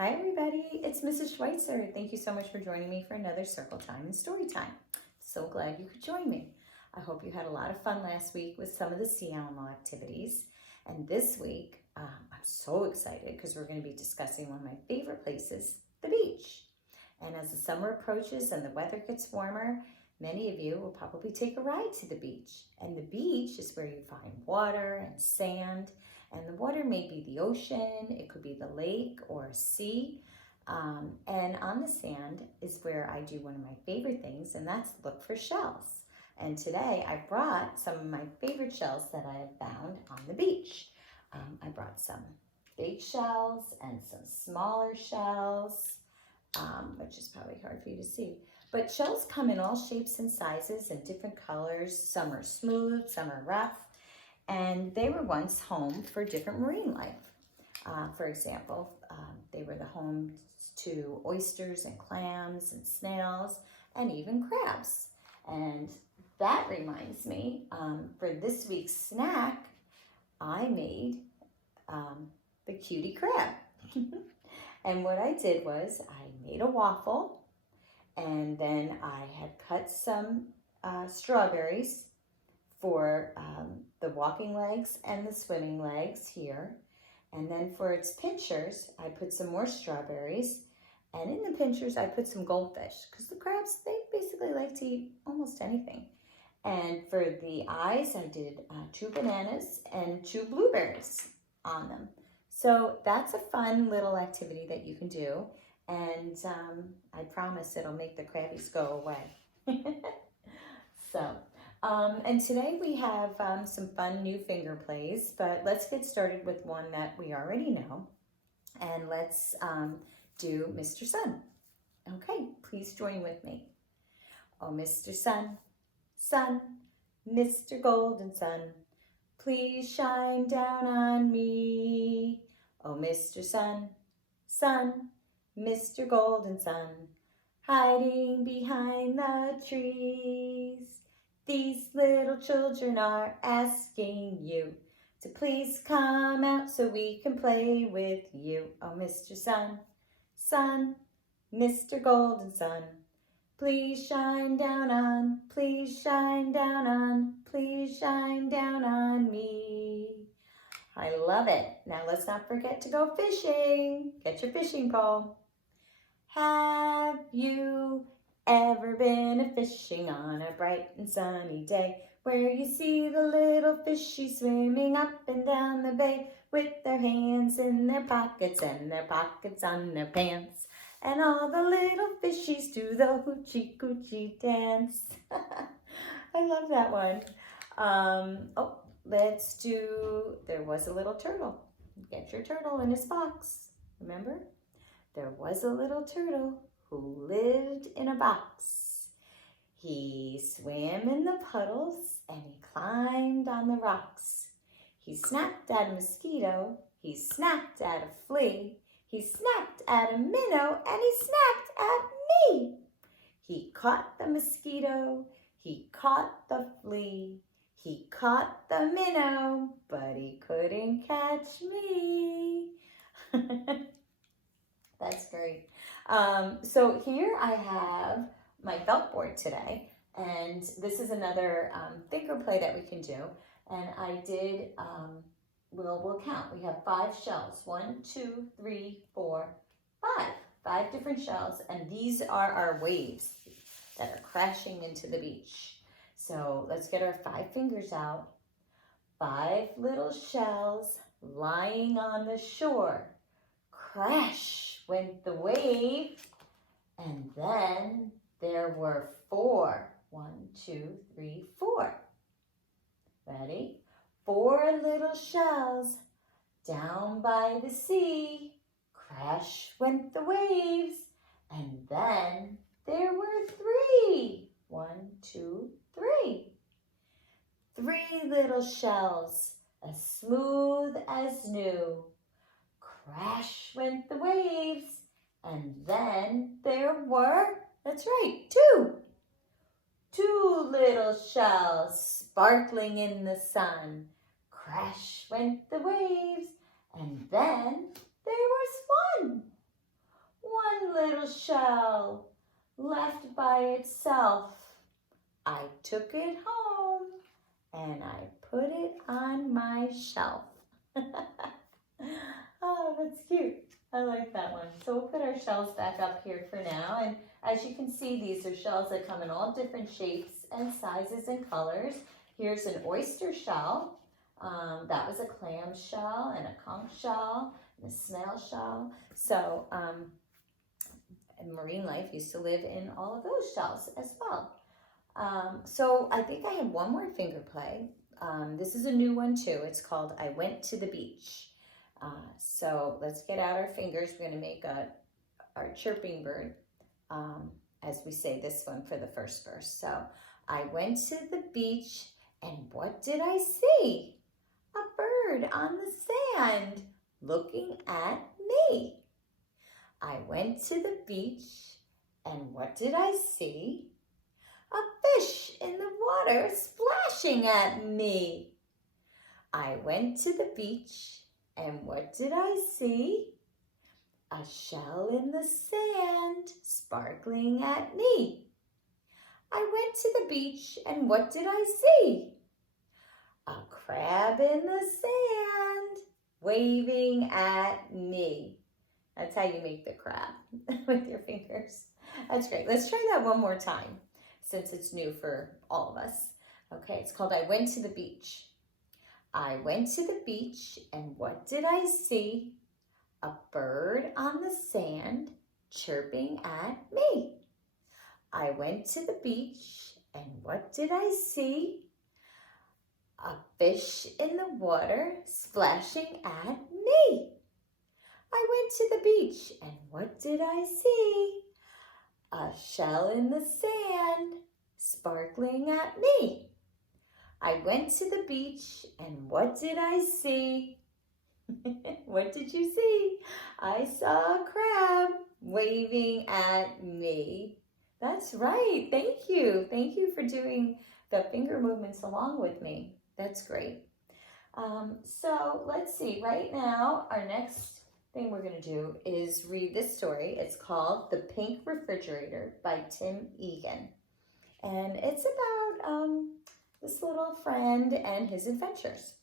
Hi everybody, it's Mrs. Schweitzer. Thank you so much for joining me for another Circle Time and Story Time. So glad you could join me. I hope you had a lot of fun last week with some of the sea animal activities. And this week, I'm so excited because we're going to be discussing one of my favorite places, the beach. And as the summer approaches and the weather gets warmer, many of you will probably take a ride to the beach. And the beach is where you find water and sand. And the water may be the ocean, it could be the lake or a sea. And on the sand is where I do one of my favorite things, and that's look for shells. And today I brought some of my favorite shells that I have found on the beach. I brought some big shells and some smaller shells, which is probably hard for you to see. But shells come in all shapes and sizes and different colors. Some are smooth, some are rough. And they were once home for different marine life. For example, they were the home to oysters and clams and snails and even crabs. And that reminds me, for this week's snack, I made the cutie crab. And what I did was I made a waffle, and then I had cut some strawberries for the walking legs and the swimming legs here. And then for its pinchers, I put some more strawberries. And in the pinchers, I put some goldfish because the crabs, they basically like to eat almost anything. And for the eyes, I did 2 bananas and 2 blueberries on them. So that's a fun little activity that you can do. And I promise it'll make the crabbies go away. And today we have some fun new finger plays, but let's get started with one that we already know. And let's do Mr. Sun. Okay, please join with me. Oh, Mr. Sun, Sun, Mr. Golden Sun, please shine down on me. Oh, Mr. Sun, Sun, Mr. Golden Sun, hiding behind the trees. These little children are asking you to please come out so we can play with you. Oh, Mr. Sun, Sun, Mr. Golden Sun, please shine down on, please shine down on, please shine down on me. I love it. Now let's not forget to go fishing. Get your fishing pole. Have you ever been a-fishing on a bright and sunny day, where you see the little fishies swimming up and down the bay with their hands in their pockets and their pockets on their pants, and all the little fishies do the hoochie coochie dance. I love that one. Let's do There Was a Little Turtle. Get your turtle in his box. Remember? There was a little turtle who lived in a box. He swam in the puddles and he climbed on the rocks. He snapped at a mosquito, he snapped at a flea, he snapped at a minnow, and he snapped at me. He caught the mosquito, he caught the flea, he caught the minnow, but he couldn't catch me. That's great. So here I have my felt board today, and this is another finger play that we can do. And I did, we'll count. We have 5 shells. 1, 2, 3, 4, 5. 5 different shells, and these are our waves that are crashing into the beach. So let's get our 5 fingers out. 5 little shells lying on the shore. Crash went the wave, and then there were 4. 1, 2, 3, 4. Ready? 4 little shells down by the sea. Crash went the waves, and then there were 3. 1, 2, 3. 3 little shells, as smooth as new. Crash went the waves, and then there were, that's right, 2. 2 little shells sparkling in the sun. Crash went the waves, and then there was 1. shell left by itself. I took it home and I put it on my shelf. Oh, that's cute. I like that one. So we'll put our shells back up here for now. And as you can see, these are shells that come in all different shapes and sizes and colors. Here's an oyster shell. That was a clam shell and a conch shell and a snail shell. So marine life used to live in all of those shells as well. So I think I have one more finger play. This is a new one too. It's called I Went to the Beach. So let's get out our fingers. We're going to make our chirping bird as we say this one for the first verse. So I went to the beach and what did I see? A bird on the sand looking at me. I went to the beach and what did I see? A fish in the water splashing at me. I went to the beach and what did I see? A shell in the sand sparkling at me. I went to the beach and what did I see? A crab in the sand waving at me. That's how you make the crab with your fingers. That's great. Let's try that one more time since it's new for all of us. Okay, it's called I Went to the Beach. I went to the beach and what did I see? A bird on the sand chirping at me. I went to the beach and what did I see? A fish in the water splashing at me. I went to the beach and what did I see? A shell in the sand sparkling at me. I went to the beach and what did I see? What did you see? I saw a crab waving at me. That's right. Thank you. Thank you for doing the finger movements along with me. That's great. So let's see. Right now, our next thing we're going to do is read this story. It's called The Pink Refrigerator by Tim Egan. And it's about this little friend and his adventures.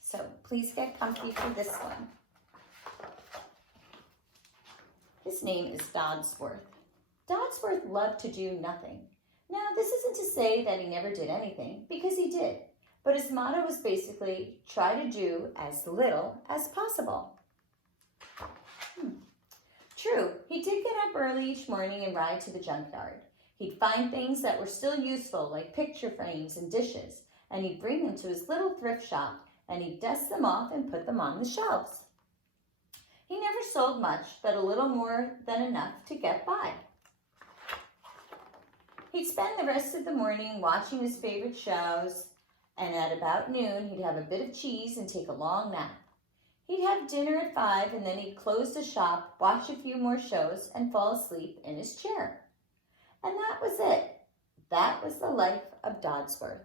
So please get comfy for this one. His name is Dodsworth. Dodsworth loved to do nothing. Now, this isn't to say that he never did anything, because he did. But his motto was basically, try to do as little as possible. True, he did get up early each morning and ride to the junkyard. He'd find things that were still useful, like picture frames and dishes, and he'd bring them to his little thrift shop, and he'd dust them off and put them on the shelves. He never sold much, but a little more than enough to get by. He'd spend the rest of the morning watching his favorite shows, and at about noon, he'd have a bit of cheese and take a long nap. He'd have dinner at 5, and then he'd close the shop, watch a few more shows, and fall asleep in his chair. And that was it. That was the life of Dodsworth.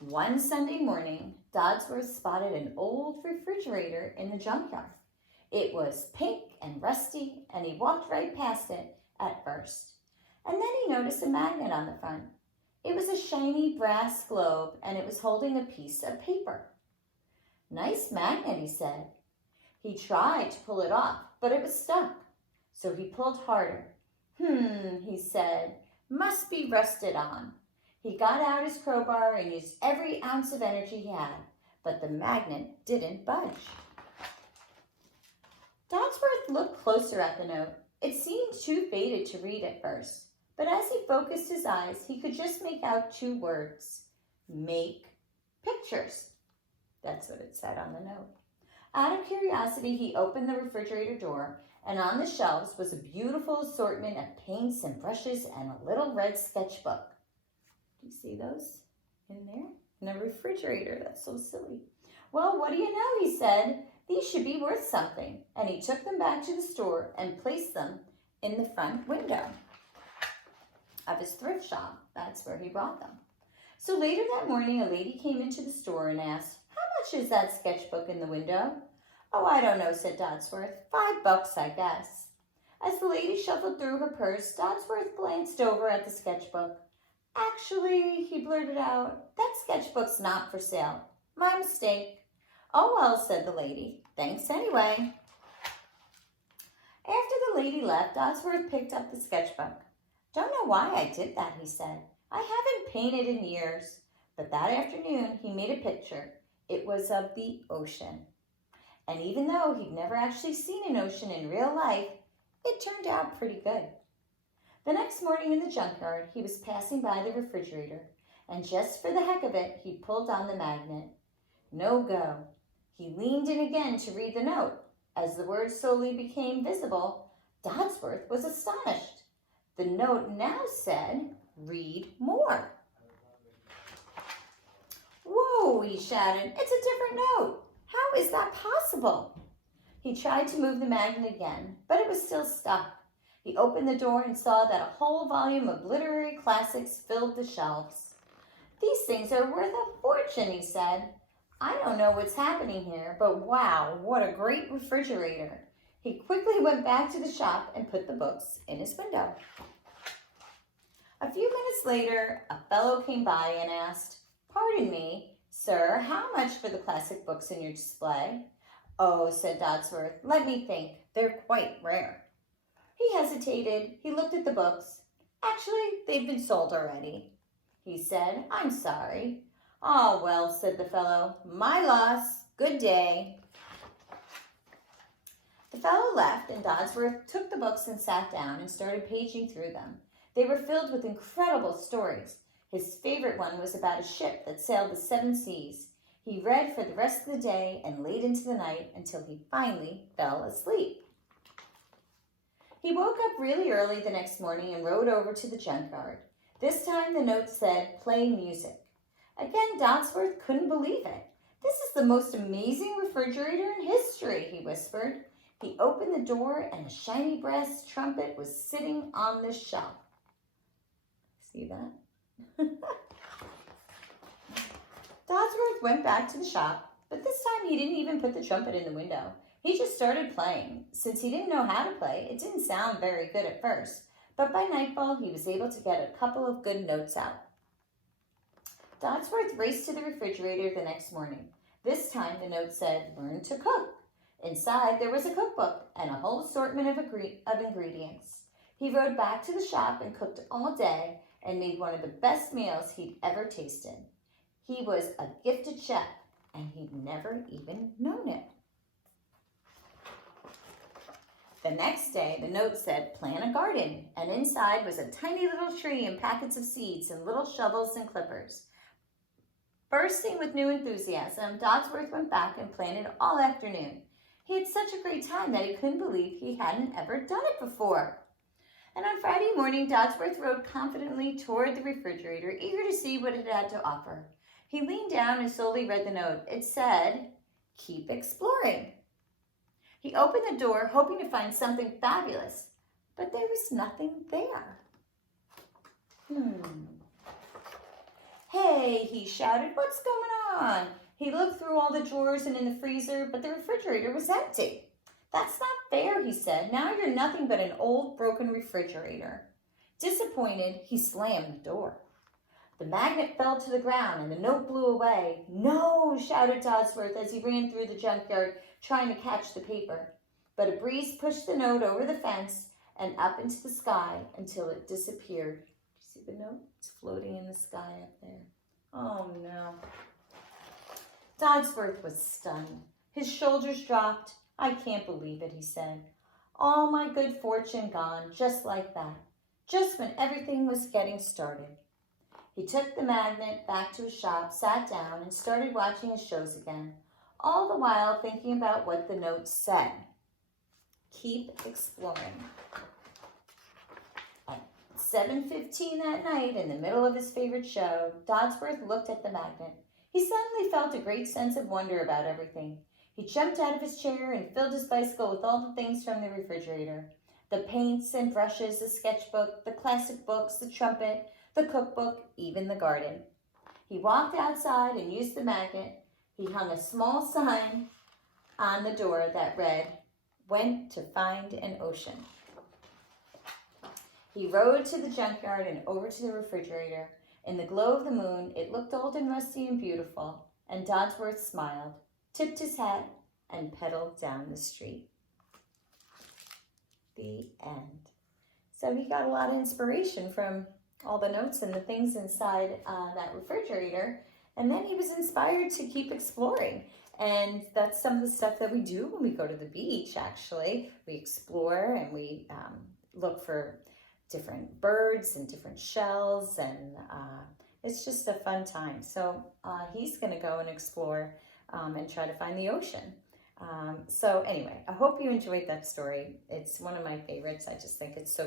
One Sunday morning, Dodsworth spotted an old refrigerator in the junkyard. It was pink and rusty, and he walked right past it at first. And then he noticed a magnet on the front. It was a shiny brass globe, and it was holding a piece of paper. Nice magnet, he said. He tried to pull it off, but it was stuck. So he pulled harder. He said, must be rusted on. He got out his crowbar and used every ounce of energy he had, but the magnet didn't budge. Dodsworth looked closer at the note. It seemed too faded to read at first, but as he focused his eyes, he could just make out 2 words. Make pictures. That's what it said on the note. Out of curiosity, he opened the refrigerator door, and on the shelves was a beautiful assortment of paints and brushes and a little red sketchbook. Do you see those in there? In a refrigerator. That's so silly. Well, what do you know, he said. These should be worth something. And he took them back to the store and placed them in the front window of his thrift shop. That's where he brought them. So later that morning, a lady came into the store and asked, how much is that sketchbook in the window? "Oh, I don't know," said Dodsworth. $5, I guess." As the lady shuffled through her purse, Dodsworth glanced over at the sketchbook. "Actually," he blurted out, "that sketchbook's not for sale. My mistake." "Oh, well," said the lady. "Thanks anyway." After the lady left, Dodsworth picked up the sketchbook. "Don't know why I did that," he said. "I haven't painted in years." But that afternoon, he made a picture. It was of the ocean. And even though he'd never actually seen an ocean in real life, it turned out pretty good. The next morning in the junkyard, he was passing by the refrigerator, and just for the heck of it, he pulled on the magnet. No go. He leaned in again to read the note. As the words slowly became visible, Dodsworth was astonished. The note now said, "Read more." "Whoa," he shouted, "it's a different note. How is that possible?" He tried to move the magnet again, but it was still stuck. He opened the door and saw that a whole volume of literary classics filled the shelves. "These things are worth a fortune," he said. "I don't know what's happening here, but wow, what a great refrigerator." He quickly went back to the shop and put the books in his window. A few minutes later, a fellow came by and asked, "Pardon me, sir, how much for the classic books in your display?" "Oh," said Dodsworth, "let me think. They're quite rare." He hesitated. He looked at the books. "Actually, they've been sold already." He said, "I'm sorry." "Oh, well," said the fellow, "my loss. Good day." The fellow left, and Dodsworth took the books and sat down and started paging through them. They were filled with incredible stories. His favorite one was about a ship that sailed the 7 seas. He read for the rest of the day and late into the night until he finally fell asleep. He woke up really early the next morning and rode over to the junkyard. This time the note said, "Play music." Again, Dodsworth couldn't believe it. "This is the most amazing refrigerator in history," he whispered. He opened the door and a shiny brass trumpet was sitting on the shelf. See that? Dodsworth went back to the shop, but this time he didn't even put the trumpet in the window. He just started playing. Since he didn't know how to play, it didn't sound very good at first, but by nightfall he was able to get a couple of good notes out. Dodsworth raced to the refrigerator the next morning. This time the note said, "Learn to cook." Inside there was a cookbook and a whole assortment of ingredients. He rode back to the shop and cooked all day and made one of the best meals he'd ever tasted. He was a gifted chef, and he'd never even known it. The next day, the note said, "Plant a garden," and inside was a tiny little tree and packets of seeds and little shovels and clippers. Bursting with new enthusiasm, Dodsworth went back and planted all afternoon. He had such a great time that he couldn't believe he hadn't ever done it before. And on Friday morning, Dodsworth rode confidently toward the refrigerator, eager to see what it had to offer. He leaned down and slowly read the note. It said, "Keep exploring." He opened the door, hoping to find something fabulous, but there was nothing there. "Hey," he shouted, "what's going on?" He looked through all the drawers and in the freezer, but the refrigerator was empty. "That's not fair," he said. "Now you're nothing but an old, broken refrigerator." Disappointed, he slammed the door. The magnet fell to the ground and the note blew away. "No," shouted Dodsworth as he ran through the junkyard trying to catch the paper. But a breeze pushed the note over the fence and up into the sky until it disappeared. Do you see the note? It's floating in the sky up there. Oh no. Dodsworth was stunned. His shoulders dropped. "I can't believe it," he said. "All my good fortune gone, just like that. Just when everything was getting started." He took the magnet back to his shop, sat down, and started watching his shows again, all the while thinking about what the note said. Keep exploring. At 7:15 that night, in the middle of his favorite show, Dodsworth looked at the magnet. He suddenly felt a great sense of wonder about everything. He jumped out of his chair and filled his bicycle with all the things from the refrigerator. The paints and brushes, the sketchbook, the classic books, the trumpet, the cookbook, even the garden. He walked outside and used the magnet. He hung a small sign on the door that read, "Went to find an ocean." He rode to the junkyard and over to the refrigerator. In the glow of the moon, it looked old and rusty and beautiful, and Dodsworth smiled, tipped his hat, and pedaled down the street. The end. So he got a lot of inspiration from all the notes and the things inside that refrigerator, and then he was inspired to keep exploring. And that's some of the stuff that we do when we go to the beach, actually. We explore and we look for different birds and different shells, and it's just a fun time. So he's going to go and explore and try to find the ocean. So anyway, I hope you enjoyed that story. It's one of my favorites. I just think it's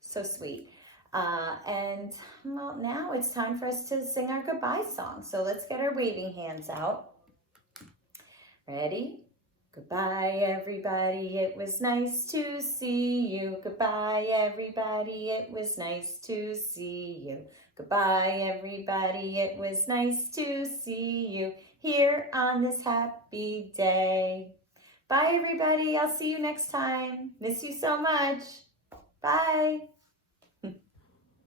so sweet. And well, now it's time for us to sing our goodbye song. So let's get our waving hands out. Ready? Goodbye, everybody. It was nice to see you. Goodbye, everybody. It was nice to see you. Goodbye, everybody. It was nice to see you here on this happy day. Bye, everybody. I'll see you next time. Miss you so much. Bye.